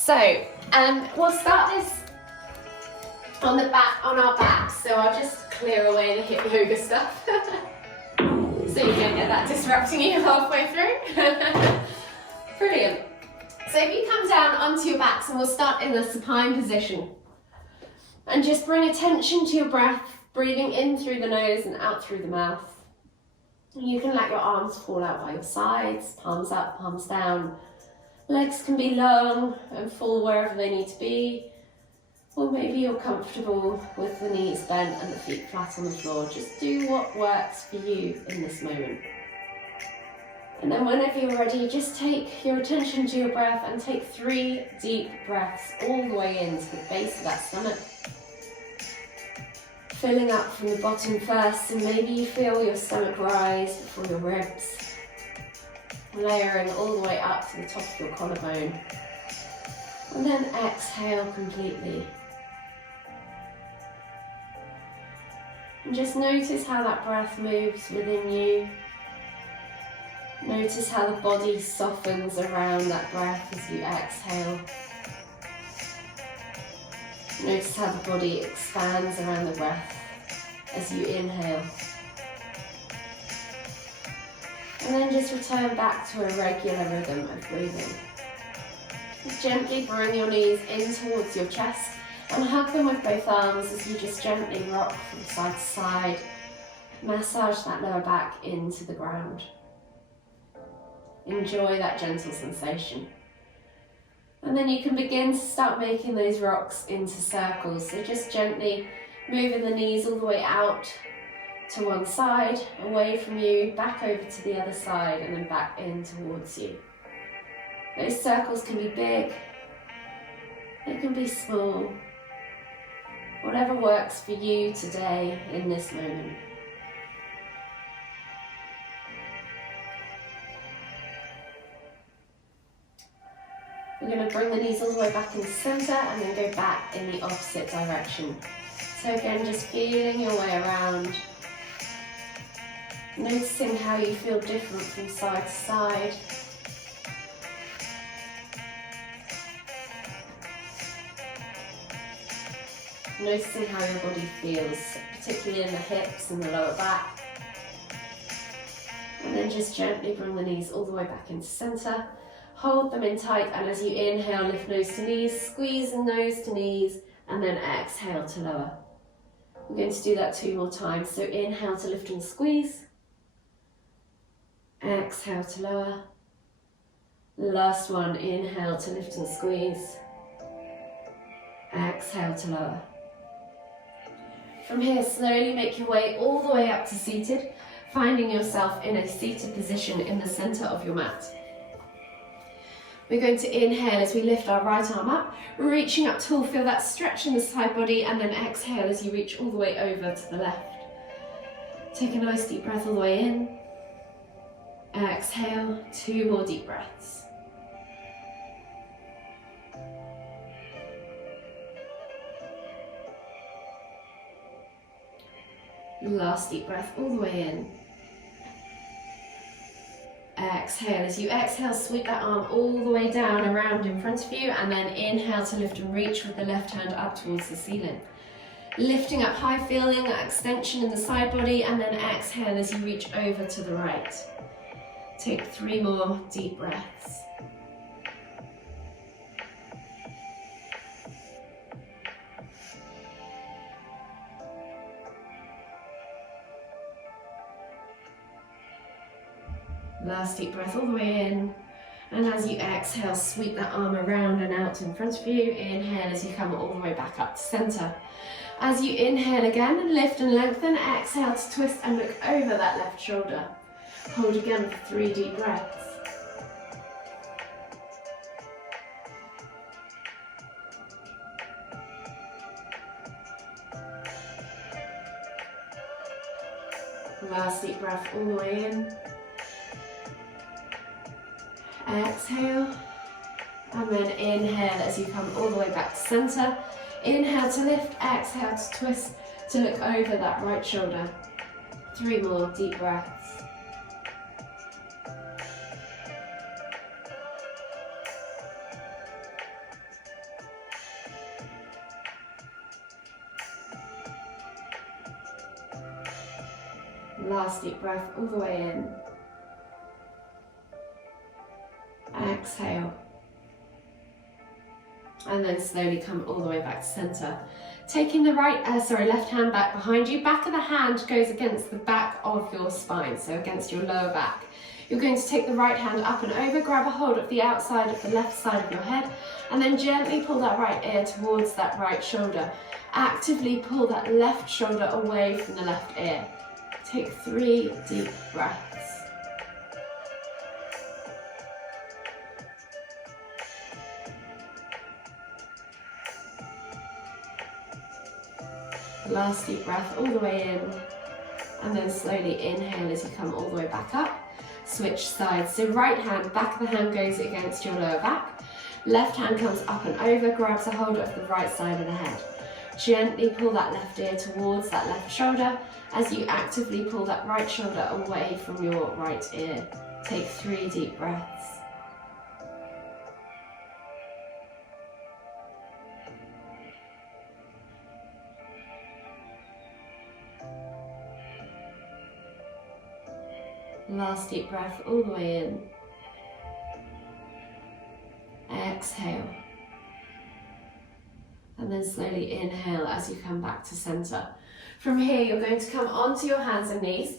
So, we'll start this on our backs. So I'll just clear away the hip yoga stuff, so you don't get that disrupting you halfway through. Brilliant. So if you come down onto your backs, and we'll start in the supine position, and just bring attention to your breath, breathing in through the nose and out through the mouth. You can let your arms fall out by your sides, palms up, palms down. Legs can be long and full wherever they need to be, or maybe you're comfortable with the knees bent and the feet flat on the floor. Just do what works for you in this moment. And then whenever you're ready, just take your attention to your breath and take 3 deep breaths all the way into the base of that stomach. Filling up from the bottom first, and maybe you feel your stomach rise before your ribs. Layering all the way up to the top of your collarbone. And then exhale completely. And just notice how that breath moves within you. Notice how the body softens around that breath as you exhale. Notice how the body expands around the breath as you inhale. And then just return back to a regular rhythm of breathing. Just gently bring your knees in towards your chest and hug them with both arms as you just gently rock from side to side. Massage that lower back into the ground. Enjoy that gentle sensation. And then you can begin to start making those rocks into circles. So just gently moving the knees all the way out to one side, away from you, back over to the other side, and then back in towards you. Those circles can be big, they can be small, whatever works for you today in this moment. We're going to bring the knees all the way back into centre and then go back in the opposite direction. So again, just feeling your way around. Noticing how you feel different from side to side. Noticing how your body feels, particularly in the hips and the lower back. And then just gently bring the knees all the way back into centre. Hold them in tight, and as you inhale, lift nose to knees, squeeze nose to knees, and then exhale to lower. We're going to do that 2 more times. So inhale to lift and squeeze. Exhale to lower. Last one, inhale to lift and squeeze. Exhale to lower. From here, slowly make your way all the way up to seated, finding yourself in a seated position in the centre of your mat. We're going to inhale as we lift our right arm up, reaching up tall, feel that stretch in the side body, and then exhale as you reach all the way over to the left. Take a nice deep breath all the way in. Exhale, 2 more deep breaths. Last deep breath all the way in. Exhale. As you exhale, sweep that arm all the way down around in front of you, and then inhale to lift and reach with the left hand up towards the ceiling. Lifting up high, feeling that extension in the side body, and then exhale as you reach over to the right. Take 3 more deep breaths. Last deep breath all the way in, and as you exhale, sweep that arm around and out in front of you. Inhale as you come all the way back up to centre. As you inhale again, lift and lengthen. Exhale to twist and look over that left shoulder. Hold again for 3 deep breaths. Last deep breath all the way in. Exhale, and then inhale as you come all the way back to centre. Inhale to lift, exhale to twist to look over that right shoulder. 3 more deep breaths. Last deep breath all the way in. Exhale. And then slowly come all the way back to center. Taking the left hand back behind you. Back of the hand goes against the back of your spine, so against your lower back. You're going to take the right hand up and over, grab a hold of the outside of the left side of your head, and then gently pull that right ear towards that right shoulder. Actively pull that left shoulder away from the left ear. Take 3 deep breaths. Last deep breath all the way in, and then slowly inhale as you come all the way back up. Switch sides, so right hand, back of the hand goes against your lower back. Left hand comes up and over, grabs a hold of the right side of the head. Gently pull that left ear towards that left shoulder as you actively pull that right shoulder away from your right ear. Take 3 deep breaths. Last deep breath all the way in. Exhale. And then slowly inhale as you come back to center. From here, you're going to come onto your hands and knees,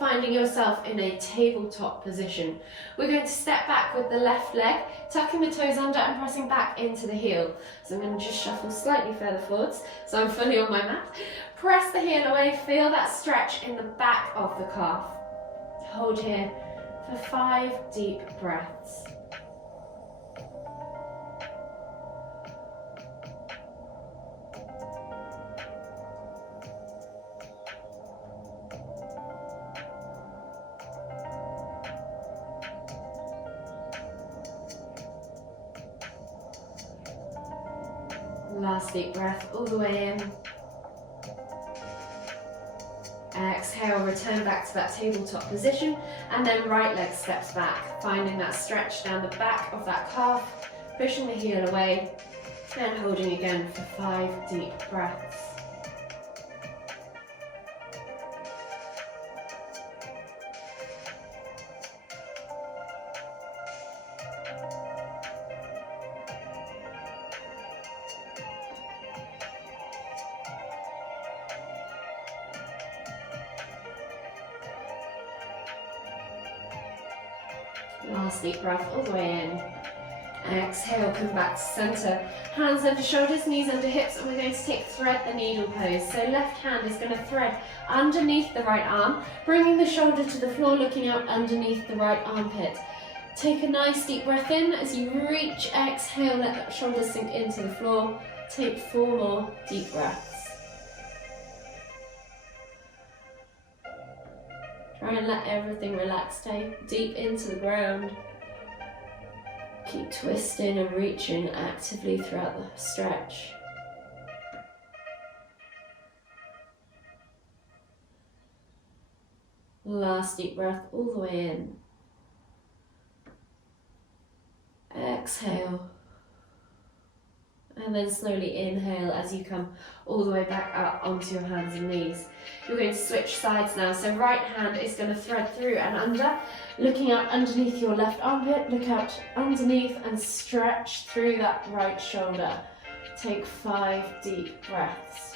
finding yourself in a tabletop position. We're going to step back with the left leg, tucking the toes under and pressing back into the heel. So I'm going to just shuffle slightly further forwards, so I'm fully on my mat. Press the heel away, feel that stretch in the back of the calf. Hold here for 5 deep breaths. Last deep breath all the way in. Exhale, return back to that tabletop position, and then right leg steps back, finding that stretch down the back of that calf, pushing the heel away, and holding again for 5 deep breaths. Last deep breath all the way in. Exhale, come back to center. Hands under shoulders, knees under hips, and we're going to take thread the needle pose. So left hand is going to thread underneath the right arm, bringing the shoulder to the floor, looking out underneath the right armpit. Take a nice deep breath in. As you reach, exhale, let that shoulder sink into the floor. Take 4 more deep breaths. Try and let everything relax, stay deep into the ground. Keep twisting and reaching actively throughout the stretch. Last deep breath all the way in. Exhale. And then slowly inhale as you come all the way back up onto your hands and knees. You're going to switch sides now. So right hand is going to thread through and under, looking out underneath your left armpit. Look out underneath and stretch through that right shoulder. Take 5 deep breaths.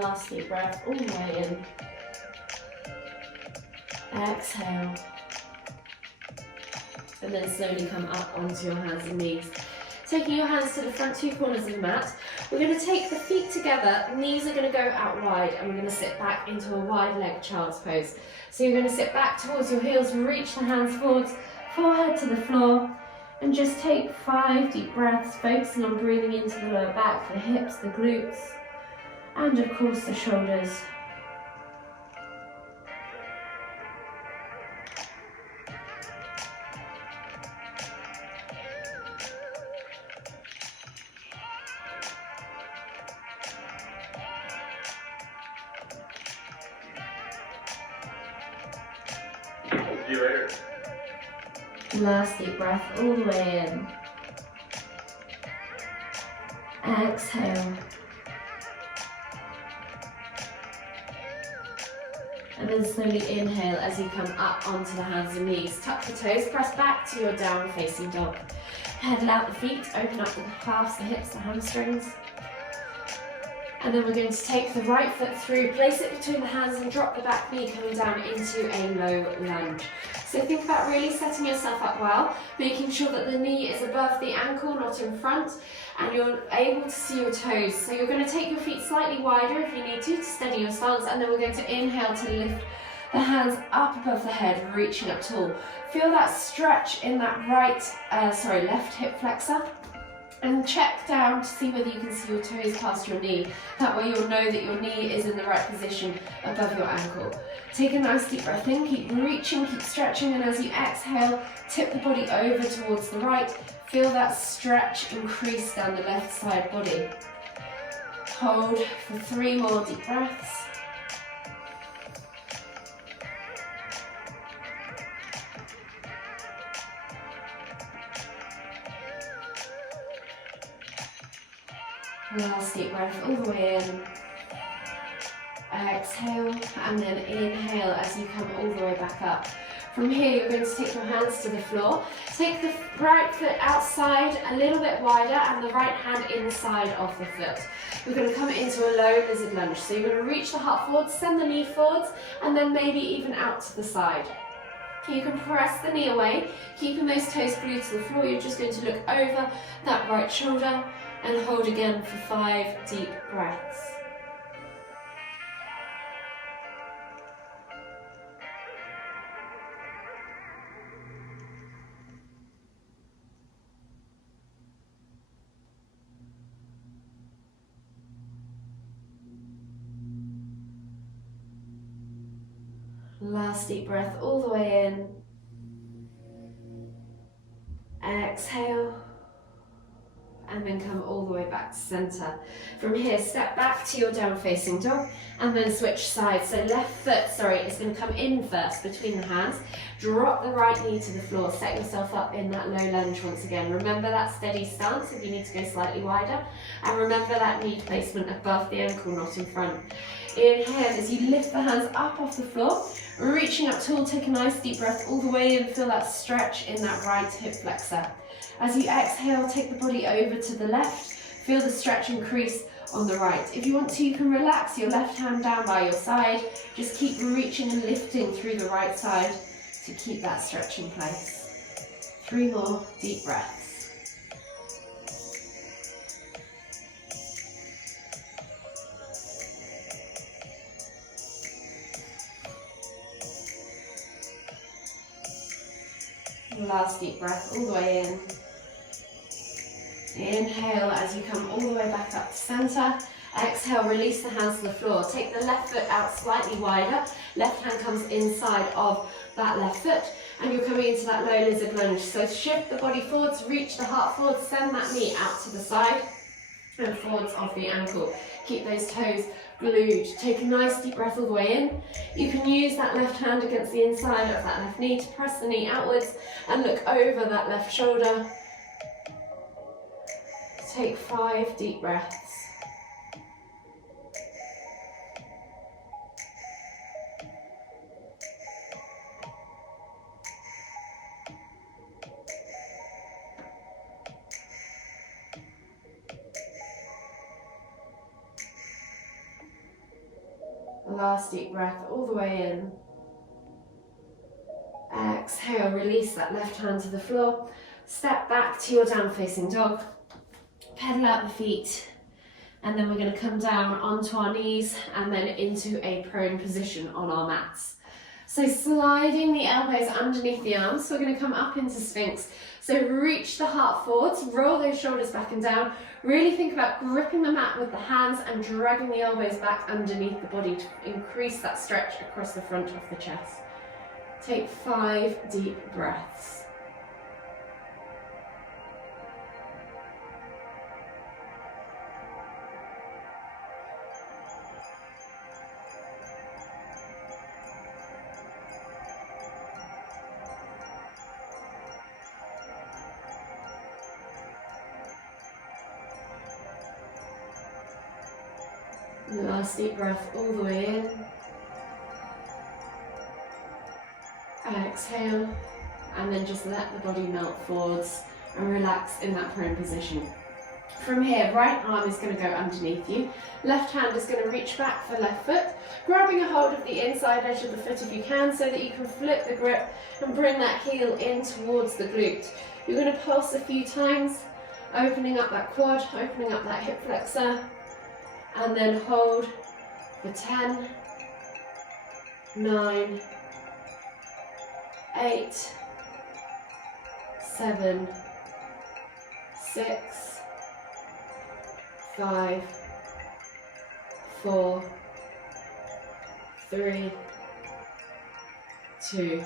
Last deep breath all the way in. Exhale. And then slowly come up onto your hands and knees. Taking your hands to the front 2 corners of the mat, we're going to take the feet together, knees are going to go out wide, and we're going to sit back into a wide leg child's pose. So you're going to sit back towards your heels, reach the hands forwards, forehead to the floor, and just take 5 deep breaths, focusing on breathing into the lower back, the hips, the glutes, and of course the shoulders. See you later. Last deep breath all the way in. Exhale. And then slowly inhale as you come up onto the hands and knees. Tuck the toes, press back to your down facing dog. Pedal out the feet, open up the calves, the hips, the hamstrings. And then we're going to take the right foot through, place it between the hands and drop the back knee coming down into a low lunge. So think about really setting yourself up well, making sure that the knee is above the ankle, not in front, and you're able to see your toes. So you're going to take your feet slightly wider if you need to steady your stance, and then we're going to inhale to lift the hands up above the head, reaching up tall. Feel that stretch in that left hip flexor. And check down to see whether you can see your toes past your knee. That way you'll know that your knee is in the right position above your ankle. Take a nice deep breath in, keep reaching, keep stretching, and as you exhale, tip the body over towards the right. Feel that stretch increase down the left side body. Hold for 3 more deep breaths. Last deep breath all the way in. Exhale and then inhale as you come all the way back up. From here you're going to take your hands to the floor. Take the right foot outside a little bit wider and the right hand inside of the foot. We're going to come into a low lizard lunge. So you're going to reach the heart forwards, send the knee forwards, and then maybe even out to the side. You can press the knee away, keeping those toes glued to the floor. You're just going to look over that right shoulder and hold again for 5 deep breaths. Last deep breath all the way in. Exhale. And then come all the way back to center. From here, step back to your down facing dog and then switch sides. So left foot, is going to come in first between the hands. Drop the right knee to the floor. Set yourself up in that low lunge once again. Remember that steady stance if you need to go slightly wider. And remember that knee placement above the ankle, not in front. Inhale as you lift the hands up off the floor. Reaching up tall, take a nice deep breath all the way in. Feel that stretch in that right hip flexor. As you exhale, take the body over to the left. Feel the stretch increase on the right. If you want to, you can relax your left hand down by your side. Just keep reaching and lifting through the right side to keep that stretch in place. 3 more deep breaths. Last deep breath all the way in. Inhale as you come all the way back up to center. Exhale, release the hands to the floor. Take the left foot out slightly wider. Left hand comes inside of that left foot. And you're coming into that low lizard lunge. So shift the body forwards, reach the heart forwards, send that knee out to the side and forwards of the ankle. Keep those toes glued. Take a nice deep breath all the way in. You can use that left hand against the inside of that left knee to press the knee outwards and look over that left shoulder. Take 5 deep breaths. Last deep breath all the way in. Exhale, release that left hand to the floor. Step back to your down facing dog. Pedal out the feet. And then we're going to come down onto our knees and then into a prone position on our mats. So sliding the elbows underneath the arms. So we're going to come up into Sphinx. So reach the heart forwards, roll those shoulders back and down. Really think about gripping the mat with the hands and dragging the elbows back underneath the body to increase that stretch across the front of the chest. Take 5 deep breaths. Last deep breath all the way in. Exhale, and then just let the body melt forwards and relax in that prone position. From here, right arm is going to go underneath you. Left hand is going to reach back for left foot, grabbing a hold of the inside edge of the foot if you can, so that you can flip the grip and bring that heel in towards the glute. You're going to pulse a few times, opening up that quad, opening up that hip flexor, and then hold for 10, 9, 8, 7, 6, 5, 4, 3, 2,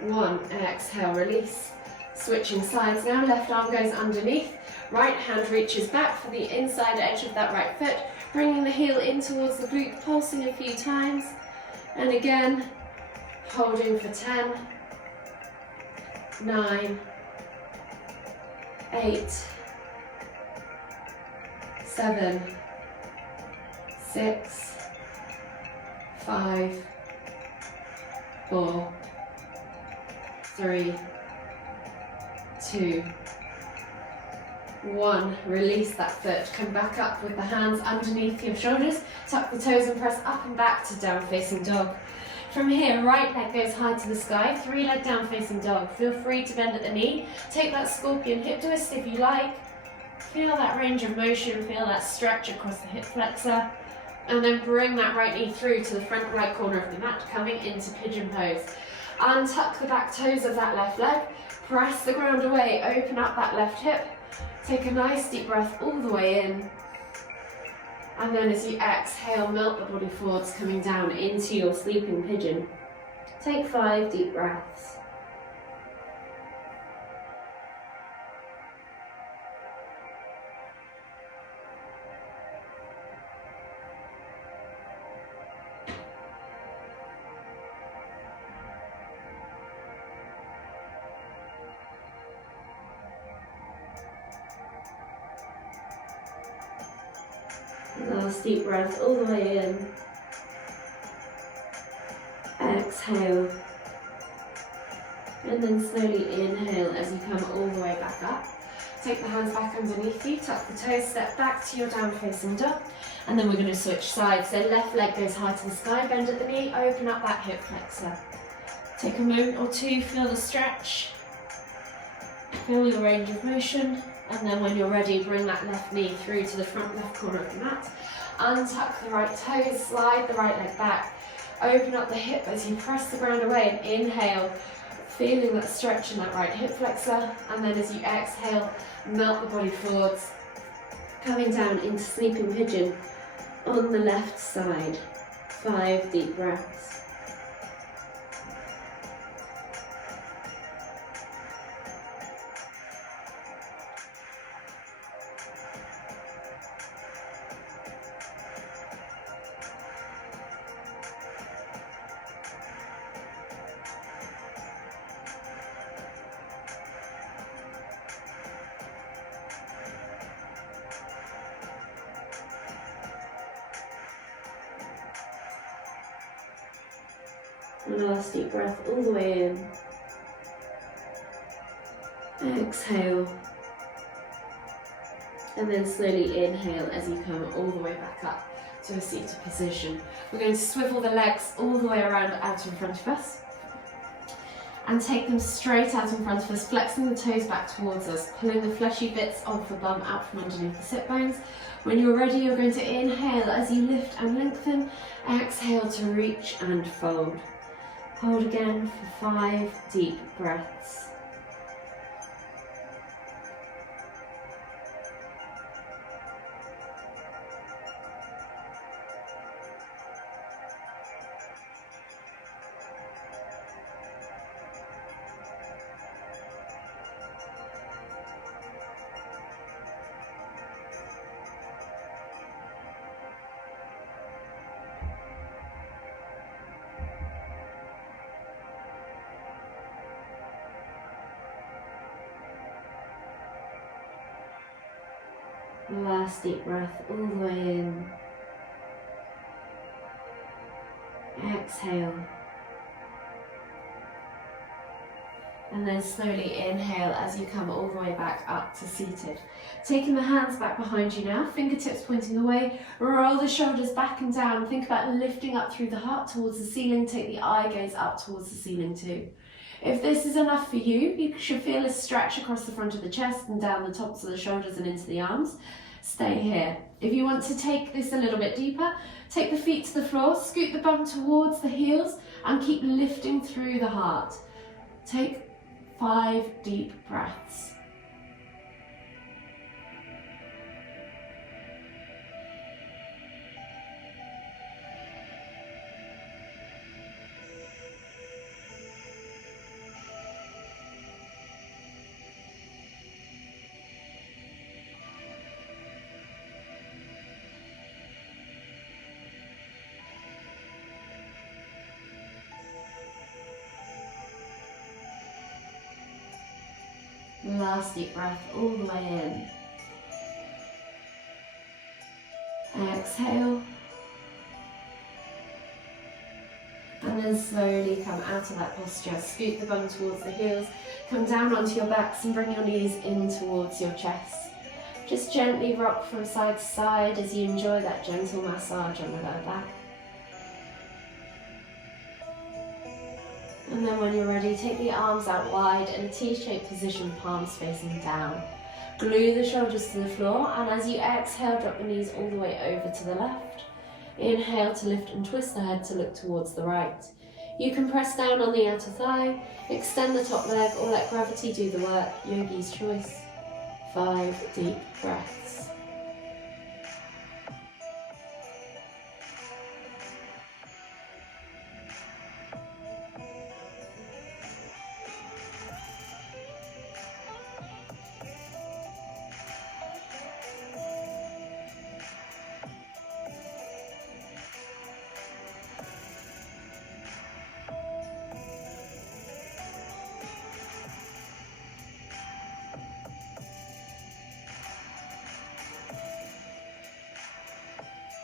1. Exhale, release. Switching sides now, left arm goes underneath, right hand reaches back for the inside edge of that right foot, bringing the heel in towards the glute, pulsing a few times, and again, holding for 10, 9, 8, 7, 6, 5, 4, 3, 2, 1. Release that foot. Come back up with the hands underneath your shoulders. Tuck the toes and press up and back to down facing dog. From here, right leg goes high to the sky. 3-leg down facing dog. Feel free to bend at the knee. Take that scorpion hip twist if you like. Feel that range of motion. Feel that stretch across the hip flexor. And then bring that right knee through to the front right corner of the mat, coming into pigeon pose. Untuck the back toes of that left leg. Press the ground away. Open up that left hip. Take a nice deep breath all the way in. And then as you exhale, melt the body forwards, coming down into your sleeping pigeon. Take 5 deep breaths. Last deep breath all the way in. Exhale. And then slowly inhale as you come all the way back up. Take the hands back underneath you, tuck the toes, step back to your down facing dog. And then we're going to switch sides. So left leg goes high to the sky, bend at the knee, open up that hip flexor. Take a moment or two, feel the stretch. Feel your range of motion. And then when you're ready, bring that left knee through to the front left corner of the mat. Untuck the right toes, slide the right leg back. Open up the hip as you press the ground away and inhale, feeling that stretch in that right hip flexor. And then as you exhale, melt the body forwards, coming down into sleeping pigeon on the left side. 5 deep breaths. Last deep breath all the way in. Exhale. And then slowly inhale as you come all the way back up to a seated position. We're going to swivel the legs all the way around out in front of us. And take them straight out in front of us, flexing the toes back towards us, pulling the fleshy bits of the bum out from underneath the sit bones. When you're ready, you're going to inhale as you lift and lengthen. Exhale to reach and fold. Hold again for 5 deep breaths. Last deep breath all the way in. Exhale. And then slowly inhale as you come all the way back up to seated. Taking the hands back behind you now, fingertips pointing away, roll the shoulders back and down. Think about lifting up through the heart towards the ceiling. Take the eye gaze up towards the ceiling too. If this is enough for you, you should feel a stretch across the front of the chest and down the tops of the shoulders and into the arms. Stay here. If you want to take this a little bit deeper, take the feet to the floor, scoot the bum towards the heels and keep lifting through the heart. Take 5 deep breaths. Last deep breath all the way in. Exhale. And then slowly come out of that posture. Scoot the bum towards the heels. Come down onto your backs and bring your knees in towards your chest. Just gently rock from side to side as you enjoy that gentle massage on the lower back. And then when you're ready, take the arms out wide in a T-shaped position, palms facing down. Glue the shoulders to the floor, and as you exhale, drop the knees all the way over to the left. Inhale to lift and twist the head to look towards the right. You can press down on the outer thigh, extend the top leg, or let gravity do the work, yogi's choice. 5 deep breaths.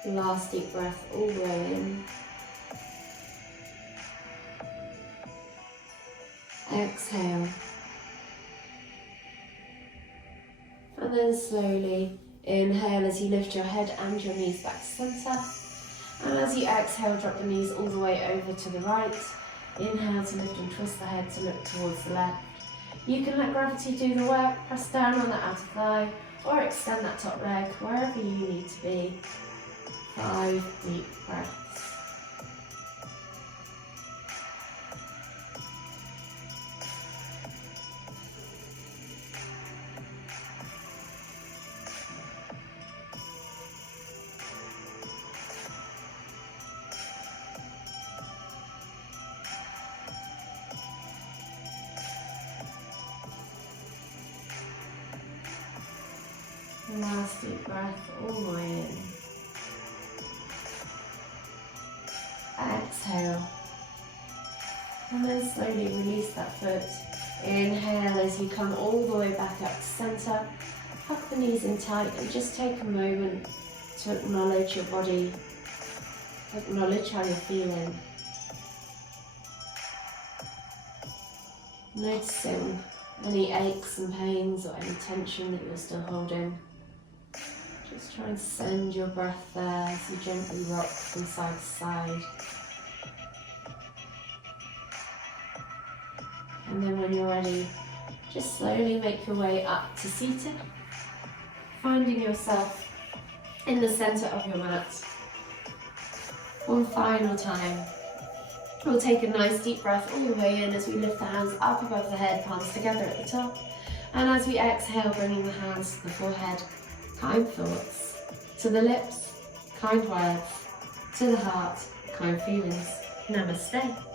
Last deep breath all the way in. Exhale. And then slowly inhale as you lift your head and your knees back to centre. And as you exhale, drop the knees all the way over to the right. Inhale to lift and twist the head to look towards the left. You can let gravity do the work, press down on the outer thigh, or extend that top leg wherever you need to be. 5 deep breaths. Last deep breath all the way in. Exhale. And then slowly release that foot. Inhale as you come all the way back up to centre. Hug the knees in tight and just take a moment to acknowledge your body. Acknowledge how you're feeling. Noticing any aches and pains or any tension that you're still holding. Just try and send your breath there as you gently rock from side to side. And then when you're ready, just slowly make your way up to seated, finding yourself in the centre of your mat. One final time. We'll take a nice deep breath all the way in as we lift the hands up above the head, palms together at the top. And as we exhale, bringing the hands to the forehead, kind thoughts. To the lips, kind words. To the heart, kind feelings. Namaste.